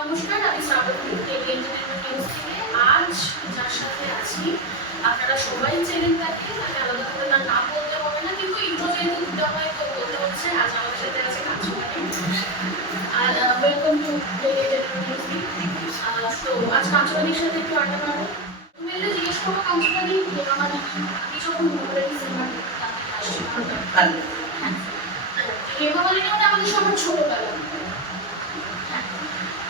নমস্কার আমি entertainment news থেকে আজ যার সাথে আছি আপনারা সবাই চেনেন তাকে। তাকে আলাদা করে তার নাম বলতে হবে না কিন্তু ইন্ট্রো যেহেতু দিতে হয় তো বলতে হচ্ছে আজ আমাদের সাথে আছে কাজু আর ওয়েলকাম টু এন্টারটেনমেন্ট নিউজ তো আজ কাঞ্চনাদির সাথে একটু আড্ডা মারবো। তুমি এলে জিজ্ঞেস করব কাঞ্চনাদি হেমামালি আমি যখন মোবাইল সিনেমা আসছি ভালো। হেমামালিনী মানে আমাদের সবার ছোটবেলা। হ্যাঁ।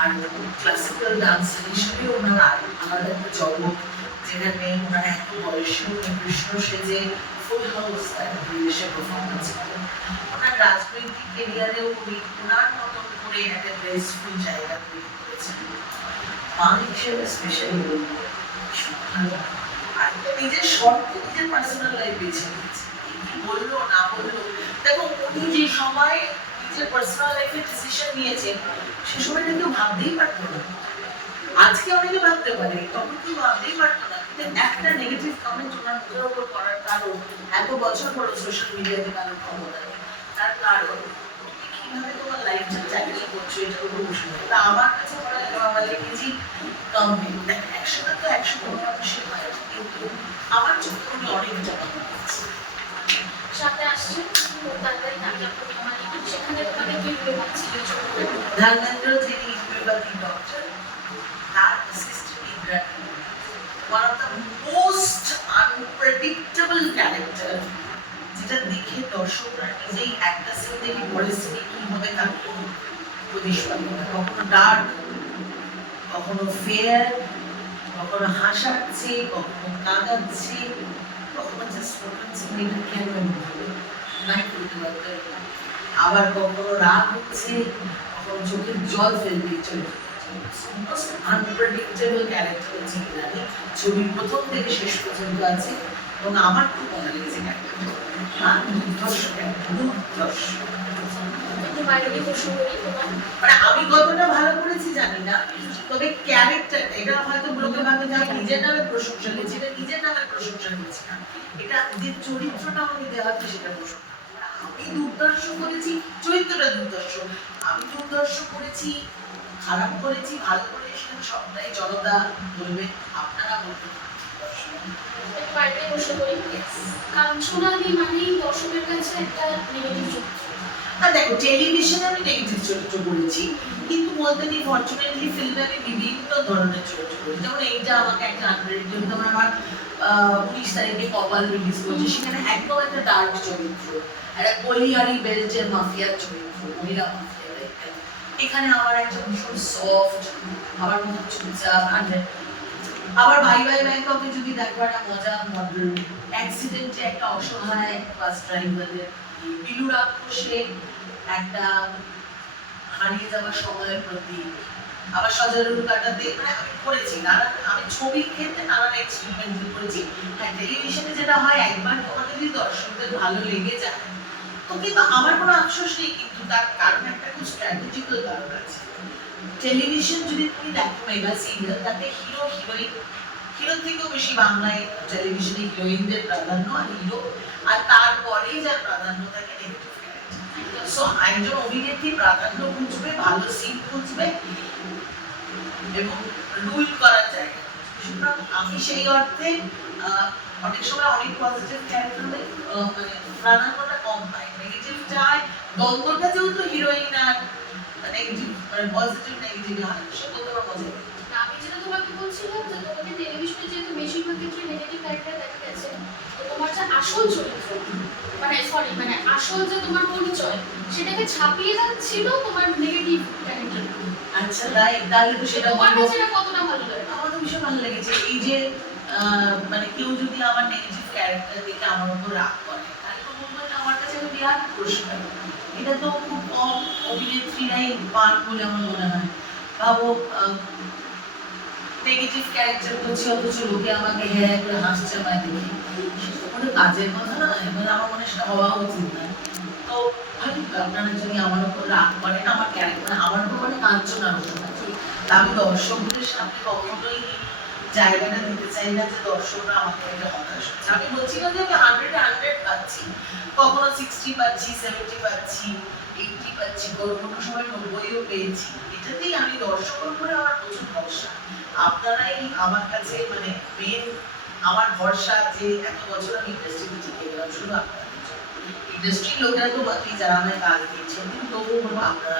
আর ক্লাসিক্যাল ডান্সার হিসেবে ওনার আলাদা একটা জগৎ যেখানে ওনার এত বয়সে উনি কৃষ্ণ সেজে ফুল হাউস পরিবেশে পারফরমেন্স করেন ওনার রাজনৈতিক কেরিয়ারেও উনি ওনার মতন করে একটা গ্রেসফুল জায়গা তৈরি করেছেন। মা হিসেবে স্পেশালি আর নিজের শর্তে নিজের পার্সোনাল লাইফ বেছে নিয়েছে। কি বলল না বলল? দেখো, উনি যে সময় নিজের পার্সোনাল লাইফে ডিসিশন নিয়েছেন সে সময়টা কেউ ভাবতেই পারতো না। আজকে অনেকে ভাবতে পারে, তখন কেউ ভাবতেই পারতো না। কিন্তু একটা নেগেটিভ কমেন্ট ওনার মুখের উপর করার কারণ, এত বছর পরে সোশ্যাল মিডিয়াতে কারণ ক্ষমতা তার কারণ কীভাবে তোমার লাইফটা করছ এটা বিষয় তা আমার কাছে আমার লেগেছি কমপ্লিট দেখ একশোটা তো একশো কোনো মানুষের হয়, কিন্তু আমার চোখে অনেকটা কমপ্লিট সাথে যেটা দেখে দর্শকরা নিজেই একটা সিন দেখে পরের কি হবে তার কোনো কখনো ডার্ক কখনো ফেয়ার কখনো হাসাচ্ছে, কখনো কাঁদাচ্ছে মনে আবার কখনো রাগ হচ্ছে কখনো চোখের জল ফেলতে চলে আনপ্রেডিক্টেবল ক্যারেক্টার হচ্ছে ইরানি ছবির প্রথম থেকে শেষ পর্যন্ত আছে এবং আমার খুব ভালো লেগেছে ক্যারেক্টারটা দুর্ধর্ষ character, দুর্ধর্ষ। একটু বাইরে গিয়ে প্রশ্ন করি মানে আমি কতটা ভালো করেছি জানি না তবে ক্যারেক্টার এটা হয়তো লোকে ভাবে যে আমি নিজের নামে প্রশংসা করছি এটা নিজের নামে প্রশংসা করছি না। এটা যে চরিত্রটা আমাকে দেওয়া হচ্ছে সেটা প্রশংসা। আমি দুর্দর্শ করেছি চরিত্রটা দুর্দর্শ। আমি দুর্দর্শ করেছি খারাপ করেছি ভালো করেছি সবটাই জনতা বলবে আপনারা বলবেন। একটু প্রশ্ন করি মানেই দর্শকের কাছে একটা নেগেটিভ চরিত্র আর দেখো টেলিভিশনে আমি নেগেটিভ চরিত্র করেছি, কিন্তু বলতে নেই ফর্চুনেটলি ফিল্মে আমি বিভিন্ন ধরনের চরিত্র করেছি। যেমন এইটা আমাকে একটা আন্ডারেড যেমন আমার উনিশ তারিখে কপাল রিলিজ করছে সেখানে একদম একটা ডার্ক চরিত্র একটা কলিয়ারি বেল্টের মাফিয়ার চরিত্র, মহিলা মাফিয়ার এখানে আমার একটা ভীষণ সফট আমার মতো চুপচাপ, and আবার ভাই ভাই ব্যাংককে যদি দেখো একটা মজা, মডেল অ্যাক্সিডেন্টে একটা অসহায় বাস ড্রাইভারের বিলু রাক্ষসে একটা হারিয়ে যাওয়ার সময়ের প্রতি আবার সজারুর কাটাতে মানে আমি করেছি নানান আমি ছবির ক্ষেত্রে নানান এক্সপেরিমেন্ট করেছি। হ্যাঁ টেলিভিশনে যেটা হয়, একবার তোমাকে যদি দর্শকদের ভালো লেগে যায়, তো কিন্তু আমার কোনো আফসোস নেই, কিন্তু তার কারণ একটা খুব স্ট্র্যাটেজিক্যাল কারণ আছে। টেলিভিশন যদি তুমি দেখো মেগা সিরিয়াল তাতে হিরো হিরোইন হিরো থেকেও বেশি বাংলায় টেলিভিশনে হিরোইনদের প্রাধান্য আর হিরো আর তারপরেই যার প্রাধান্য থাকে সো একজন অভিনেত্রী, প্রাধান্য খুঁজবে, ভালো খুঁজবে এবং রুল করার জায়গা সুতরাং আমি সেই অর্থে অনেক সময় অনেক পজিটিভ ক্যারেক্টার মানে প্রাধান্যটা কম পাই। নেগেটিভ চায় দ্বন্দ্বটা যেহেতু হিরোইন আর নেগেটিভ পজিটিভ নেগেটিভ হয় তোমার মজা লাগে। না, আমি যেটা তোমাকে বলছিলাম যে তোমাকে টেলিভিশনে যেহেতু বেশিরভাগ ক্ষেত্রে নেগেটিভ ক্যারেক্টার দেখা গেছে তো তোমার যে আসল চরিত্র। মানে সরি মানে আসল যে তোমার পরিচয় সেটাকে ছাপিয়ে যাচ্ছিল তোমার নেগেটিভ ক্যারেক্টার আচ্ছা তাই তাহলে তো সেটা তোমার কাছে এটা কতটা ভালো লাগে? আমার তো ভীষণ ভালো লেগেছে। এই যে মানে কেউ যদি আমার নেগেটিভ ক্যারেক্টার দেখে আমার উপর রাগ করে তাহলে তো বলব যে আমার কাছে একটা বিরাট পুরস্কার। এটা তো খুব কম অভিনেত্রীরাই পান বলে আমার মনে হয়। ভাবো নেগেটিভ ক্যারেক্টার করছি অথচ লোকে আমাকে হ্যাঁ করে হাসছে আমায় দেখি। কোনো কাজের কথা না মানে আমার মনে সেটা হওয়া উচিত না। তো ভাবি, আপনারা যদি আমার উপর রাগ করেন, আমার ক্যারেক্টার আমার উপর মানে কাঞ্চনার উপর আমি দর্শকদের সামনে কখনোই জায়গাটা দিতে চাই না যে দর্শকরা আমাকে একটা হতাশ হচ্ছে আমি বলছি না যে আমি হান্ড্রেড হান্ড্রেড পাচ্ছি, কখনো সিক্সটি পাচ্ছি সেভেন্টি পাচ্ছি পাচ্ছি কোনো সময় নব্বইও পেয়েছি। এটাতেই আমি দর্শকের উপরে আমার প্রচুর ভরসা। আপনারাই আমার কাছে মানে মেন আমার ভরসা যে এত বছর আমি ইন্ডাস্ট্রিতে টিকে গেলাম শুধু আপনারা ইন্ডাস্ট্রির লোকেরা তো বাকি যারা আমায় কাজ দিচ্ছেন কিন্তু তবুও আপনারা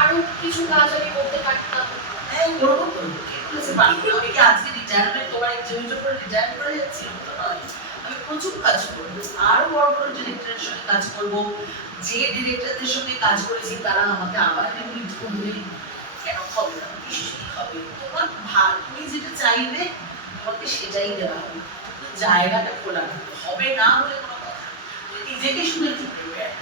আরও কিছু কাজ আমি করতে পারতাম? হ্যাঁ করব তো। আমি কি আজকে রিটায়ারমেন্ট তোমার ইন্টারভিউর উপর রিটায়ার করে যাচ্ছি এরকম তো নয় আমি প্রচুর কাজ করব। আরও বড় বড় ডিরেক্টরের সঙ্গে কাজ করব, যে ডিরেক্টরদের সঙ্গে কাজ করেছি, তারা আমাকে আবার রিপিট করবে। কেন হবে না? নিশ্চয়ই হবে। তোমার ভাগ তুমি যেটা চাইবে, তোমাকে সেটাই দেওয়া হবে। জায়গাটা খোলা হবে না হলে কোনো কথা না। নিজেকে শুধু একটু প্রিপেয়ার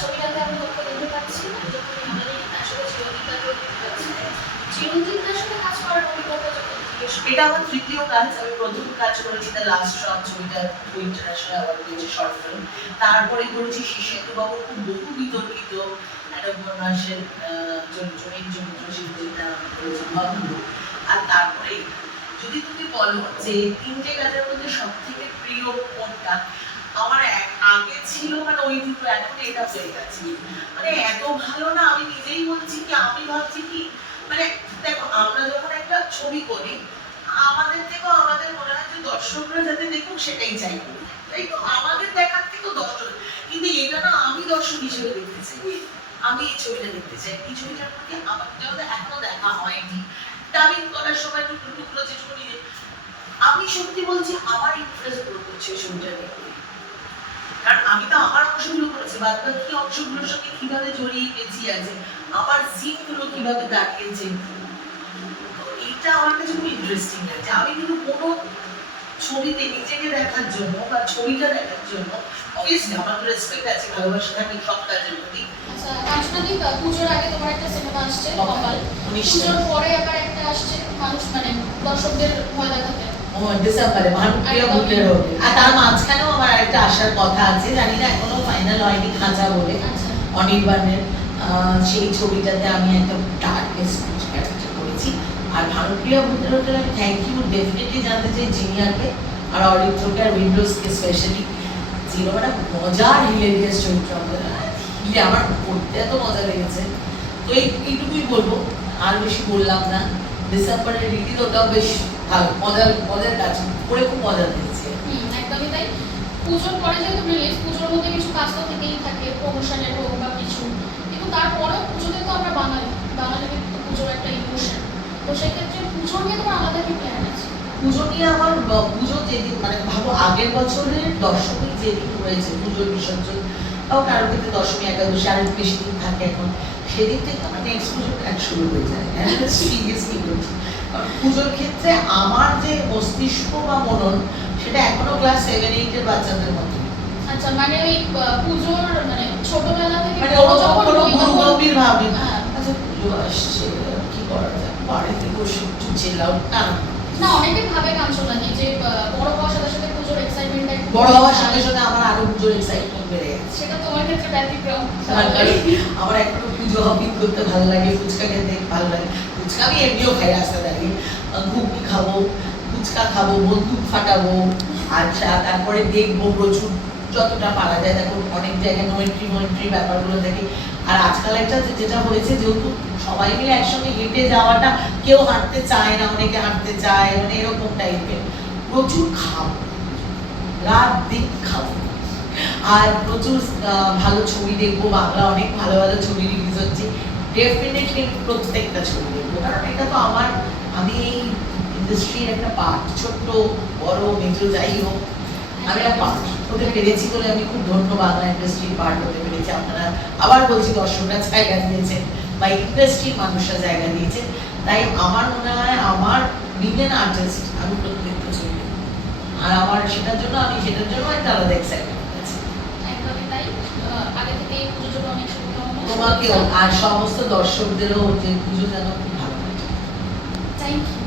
ছবিটাতে আমি লক্ষ্য করতে পারছি যখন আমাদের সাথে চিরঞ্জিতাকেও দেখতে পাচ্ছি চিরঞ্জিতার সাথে কাজ করার অভিজ্ঞতা যখন জিজ্ঞেস করি এটা আমার তৃতীয় কাজ। আমি প্রথম কাজ করেছি দ্য লাস্ট শট ছবিটা ইন্টারন্যাশনাল অ্যাওয়ার্ড পেয়েছে শর্ট ফিল্ম তারপরে করেছি শিশিন্দু বাবু খুব বহু বিতর্কিত একটা উপন্যাসের জমিন চরিত্র শিল্পী নাম আর তারপরে যদি তুমি বলো যে তিনটে কাজের মধ্যে সব থেকে প্রিয় কোনটা, আমার আগে ছিল মানে ওই দুটো, এখন এটা হয়ে গেছে। মানে এত ভালো না, আমি নিজেই বলছি কি, আমি ভাবছি কি মানে দেখো, আমরা যখন একটা ছবি করি, আমাদের থেকেও আমাদের মনে হয় যে দর্শকরা যাতে দেখুক সেটাই চাই। তাই তো? আমাদের দেখার থেকেও দর্শক। কিন্তু এটা না আমি দর্শক হিসেবে দেখতে চাই। আমি এই ছবিটা দেখতে চাই। এই ছবিটার প্রতি আমার যেমন এখনও দেখা হয়নি ডাবিং করার সময় টুকরো টুকরো যেটুকু নিজে আমি সত্যি বলছি আমার ইন্টারেস্ট গ্রো করছে এই ছবিটা কারণ আমি তো আমার অংশগুলো করেছি বাদ বাকি অংশগুলোর সঙ্গে কীভাবে জড়িয়ে গেছি আছে আমার সিনগুলো কীভাবে দাঁড়িয়েছে তো এইটা আমার কাছে খুব ইন্টারেস্টিং লাগছে। আমি কিন্তু কোনো ছবিতে নিজেকে দেখার জন্য বা ছবিটা দেখার জন্য অবভিয়াসলি আমার তো রেসপেক্ট আছে ভালোবাসা থাকে সব কাজের প্রতি। আচ্ছা কাঞ্চনাদি পুজোর আগে তোমার একটা সিনেমা আসছে কপাল। পুজোর পরে আবার একটা আসছে মানুষ মানে দর্শকদের ভয় দেখাতে ও ডিসেম্বরে ভানুপ্রিয়া ভূতের হবে। আর তার মাঝখানেও আমার আরেকটা আসার কথা আছে জানি না এখনও ফাইনাল হয়নি খাঁচা বলে আচ্ছা। অনির্বাণের সেই ছবিটাতে আমি একটা আর ভানুপ্রিয়া হোটেল আমি থ্যাংক ইউ ডেফিনেটলি জানতে চাই জিনিয়াকে আর অরিত্রকে আর উইন্ডোজকে স্পেশালি জিরো একটা মজার হিলেরিয়াস চরিত্র আমাদের। হিলে আমার পড়তে এত মজা লেগেছে। তো এই এইটুকুই বলব। আর বেশি বললাম না। ডিসেম্বরের রিলিজ ওটাও বেশ ভালো। মজার মজার কাজ। করে খুব মজা পেয়েছি। একদমই তাই। পুজোর পরে যেহেতু রিলিজ পুজোর মধ্যে কিছু কাজ তো থেকেই থাকে। প্রমোশনের হোক বা কিছু। কিন্তু তারপরেও পুজোতে তো আমরা বাঙালি। বাঙালিদের পুজোর একটা ইমোশন তো সেক্ষেত্রে পুজো নিয়ে তোমার আলাদা কি প্ল্যান আছে? পুজো নিয়ে আমার পুজো যেদিন মানে ভাবো আগের বছরের দশমী যেদিন হয়েছে পুজোর বিসর্জন তাও কারোর ক্ষেত্রে দশমী একাদশী আর বেশি দিন থাকে এখন সেদিন থেকে আমার নেক্সট পুজোর কাজ শুরু হয়ে যায়। সিরিয়াসলি বলছি। পুজোর ক্ষেত্রে আমার যে মস্তিষ্ক বা মনন সেটা এখনও ক্লাস সেভেন এইটের বাচ্চাদের মতো আচ্ছা মানে ওই পুজোর মানে ছোটবেলা থেকে মানে যখন গম্ভীর ভাবে হ্যাঁ। আচ্ছা পুজো আসছে কি করা যায়? বাড়িতে বসে একটু চিল্লাও। না না। না অনেকে ভাবে কাঞ্চনা নিয়ে যে বড় হওয়ার সাথে সাথে পুজোর এক্সাইটমেন্টটা বড় হওয়ার সঙ্গে সঙ্গে আমার আরও পুজোর এক্সাইটমেন্ট বেড়ে গেছে। সেটা তোমার ক্ষেত্রে ব্যতিক্রম। আমার এখনও পুজো হপিং করতে ভালো লাগে ফুচকা খেতে ভালো লাগে। ফুচকা আমি এমনিও খাই রাস্তা দাঁড়িয়ে। ঘুগনি খাব ফুচকা খাব বন্দুক ফাটাবো আচ্ছা তারপরে দেখব প্রচুর যতটা পারা যায়, দেখো অনেক জায়গায় নো এন্ট্রি নো এন্ট্রি ব্যাপারগুলো থাকে আর আজকাল একটা যেটা হয়েছে যেহেতু সবাই মিলে একসঙ্গে হেঁটে যাওয়াটা কেউ হাঁটতে চায় না, অনেকে হাঁটতে চায় মানে এরকম টাইপের প্রচুর খাব। রাত দিন খাব। আর প্রচুর ভালো ছবি দেখব, বাংলা অনেক ভালো ভালো ছবি রিলিজ হচ্ছে। ডেফিনেটলি প্রত্যেকটা ছবি দেখব। কারণ এটা তো আমার, আমি এই ইন্ডাস্ট্রির একটা পার্ট ছোট্ট, বড় মেজো যাই হোক। আমি হতে পেরেছি বলে আমি খুব ধন্য বাংলা ইন্ডাস্ট্রির পার্ট হতে পেরেছি। আপনারা আবার বলছি দর্শকরা জায়গা দিয়েছেন। বা ইন্ডাস্ট্রির মানুষরা জায়গা দিয়েছেন। তাই আমার মনে হয় আমার বিমেন আর্টিস্ট আমি প্রত্যেকটা ছবি আর আমার সেটার জন্য আমি সেটার জন্য একটা আলাদা এক্সাইটমেন্ট আছে। তোমাকেও। আর সমস্ত দর্শকদেরও যে পুজো যেন খুব ভালো থ্যাংক ইউ